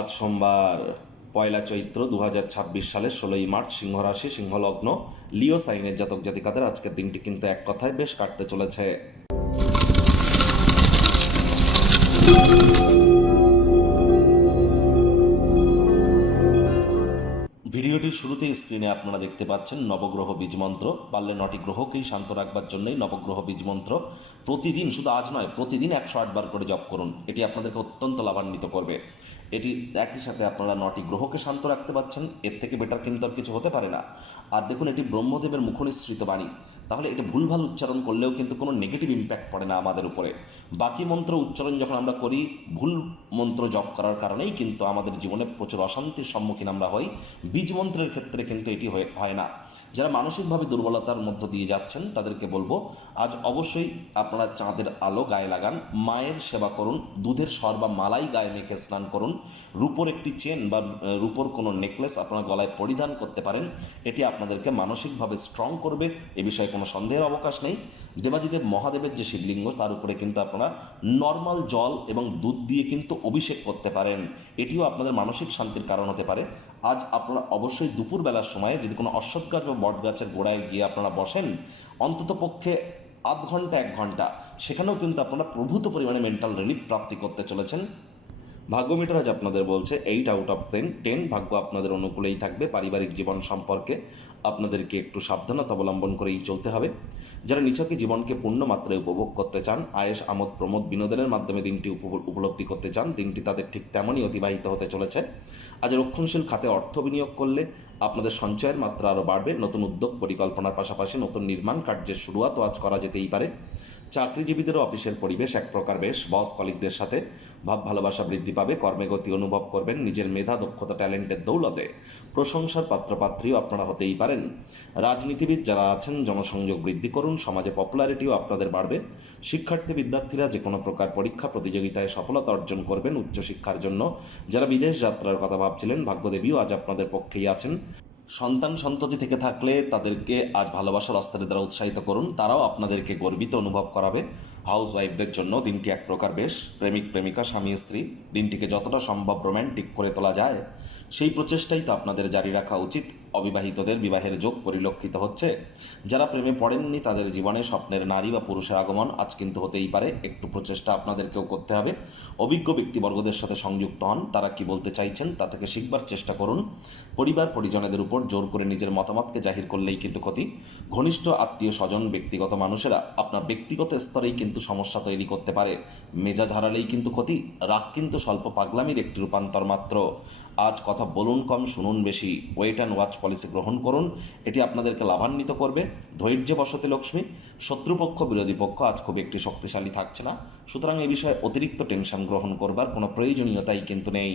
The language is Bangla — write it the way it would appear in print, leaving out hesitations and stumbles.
আজ সোমবার পয়লা চৈত্র 2026 সালের 16ই মার্চ, সিংহ রাশি, সিংহলগ্ন, লিও সাইনের জাতক জাতিকাদের আজকের দিনটি কিন্তু এক কথায় বেশ কাটতে চলেছে। ভিডিওটির শুরুতেই স্ক্রিনে আপনারা দেখতে পাচ্ছেন নবগ্রহ বীজ মন্ত্র। পারলে 9টি গ্রহকেই শান্ত রাখবার জন্যই নবগ্রহ বীজ মন্ত্র প্রতিদিন, শুধু আজ নয়, প্রতিদিন 108 বার করে জপ করুন। এটি আপনাদেরকে অত্যন্ত লাভান্বিত করবে। এটি একই সাথে আপনারা 9টি গ্রহকে শান্ত রাখতে পারছেন, এর থেকে বেটার কিন্তু আর কিছু হতে পারে না। আর দেখুন, এটি ব্রহ্মদেবের মুখনিসৃত বাণী, তাহলে এটা ভুলভাল উচ্চারণ করলেও কিন্তু কোনো নেগেটিভ ইম্প্যাক্ট পড়ে না আমাদের উপরে। বাকি মন্ত্র উচ্চারণ যখন আমরা করি, ভুল মন্ত্র জপ করার কারণেই কিন্তু আমাদের জীবনে প্রচুর অশান্তির সম্মুখীন আমরা হই। বীজ মন্ত্রের ক্ষেত্রে কিন্তু এটি হয় না। যারা মানসিকভাবে দুর্বলতার মধ্য দিয়ে যাচ্ছেন তাদেরকে বলবো, আজ অবশ্যই আপনারা চাঁদের আলো গায়ে লাগান, মায়ের সেবা করুন, দুধের সর বা মালাই গায়ে মেখে স্নান করুন, রূপোর একটি চেন বা রূপোর কোনো নেকলেস আপনারা গলায় পরিধান করতে পারেন। এটি আপনাদেরকে মানসিকভাবে স্ট্রং করবে, এ বিষয়ে কোনো সন্দেহের অবকাশ নেই। দেবাদিদেব মহাদেবের যে শিবলিঙ্গ, তার উপরে কিন্তু আপনারা নর্মাল জল এবং দুধ দিয়ে কিন্তু অভিষেক করতে পারেন। এটিও আপনাদের মানসিক শান্তির কারণ হতে পারে। আজ আপনারা অবশ্যই দুপুরবেলার সময় যদি কোনো অশ্বত্থ গাছ বা বট গাছের গোড়ায় গিয়ে আপনারা বসেন, অন্তত পক্ষে আধ ঘন্টা 1 ঘন্টা, সেখানেও কিন্তু আপনারা প্রভূত পরিমাণে মেন্টাল রিলিফ প্রাপ্তি করতে চলেছেন। ভাগ্য মিটার আজ আপনাদের বলছে 8 আউট অফ 10। ভাগ্য আপনাদের অনুকূলেই থাকবে। পারিবারিক জীবন সম্পর্কে আপনাদেরকে একটু সাবধানতা অবলম্বন করেই চলতে হবে। যারা নিছকে জীবনকে পূর্ণ মাত্রায় উপভোগ করতে চান, আয়েশ, আমোদ, প্রমোদ, বিনোদনের মাধ্যমে দিনটি উপলব্ধি করতে চান, দিনটি তাদের ঠিক তেমনই অতিবাহিত হতে চলেছে। আজ রক্ষণশীল খাতে অর্থ বিনিয়োগ করলে আপনাদের সঞ্চয়ের মাত্রা আরও বাড়বে। নতুন উদ্যোগ পরিকল্পনার পাশাপাশি নতুন নির্মাণ কার্যের শুরুয়াতও আজ করা যেতেই পারে। চাকরিজীবীদেরও অফিসের পরিবেশ এক প্রকার বেশ। বস কলিগদের সাথে ভাব ভালোবাসা বৃদ্ধি পাবে। কর্মে গতি অনুভব করবেন। নিজের মেধা, দক্ষতা, ট্যালেন্টের দৌলতে প্রশংসার পাত্রপাত্রীও আপনারা হতেই পারেন। রাজনীতিবিদ যারা আছেন, জনসংযোগ বৃদ্ধি করুন। সমাজে পপুলারিটিও আপনাদের বাড়বে। শিক্ষার্থী বিদ্যার্থীরা যে কোনো প্রকার পরীক্ষা প্রতিযোগিতায় সফলতা অর্জন করবেন উচ্চশিক্ষার জন্য। যারা বিদেশ যাত্রার কথা ভাবছিলেন, ভাগ্যদেবীও আজ আপনাদের পক্ষেই আছেন। সন্তান সন্ততি থেকে থাকলে তাদেরকে আজ ভালোবাসার অস্ত্রের দ্বারা উৎসাহিত করুন, তারাও আপনাদেরকে গর্বিত অনুভব করাবে। হাউস ওয়াইফদের জন্য দিনটি এক প্রকার বেশ। প্রেমিক প্রেমিকা, স্বামী স্ত্রী, দিনটিকে যতটা সম্ভব রোম্যান্টিক করে তোলা যায় সেই প্রচেষ্টাই তো আপনাদের জারি রাখা উচিত। অবিবাহিতদের বিবাহের যোগ পরিলক্ষিত হচ্ছে। যারা প্রেমে পড়েননি তাদের জীবনে স্বপ্নের নারী বা পুরুষের আগমন আজ কিন্তু হতেই পারে। একটু প্রচেষ্টা আপনাদেরকেও করতে হবে। অভিজ্ঞ ব্যক্তিবর্গদের সাথে সংযুক্ত হন, তারা কি বলতে চাইছেন তা থেকে শিখবার চেষ্টা করুন। পরিবার পরিজনেদের উপর জোর করে নিজের মতামতকে জাহির করলেই কিন্তু ক্ষতি। ঘনিষ্ঠ আত্মীয় স্বজন, ব্যক্তিগত মানুষেরা আপনার ব্যক্তিগত স্তরেই কিন্তু সমস্যা তৈরি করতে পারে। মেজাজ হারালেই কিন্তু ক্ষতি। রাগ কিন্তু স্বল্প পাগলামির একটি রূপান্তর মাত্র। আজ কথা বলুন কম, শুনুন বেশি। ওয়েট অ্যান্ড ওয়াচ পলিসি গ্রহণ করুন, এটি আপনাদেরকে লাভান্বিত করবে। ধৈর্যে বসতে লক্ষ্মী। শত্রুপক্ষ বিরোধী পক্ষ আজ খুব একটি শক্তিশালী থাকছে না, সুতরাং এ বিষয়ে অতিরিক্ত টেনশন গ্রহণ করবার কোনো প্রয়োজনীয়তাই কিন্তু নেই।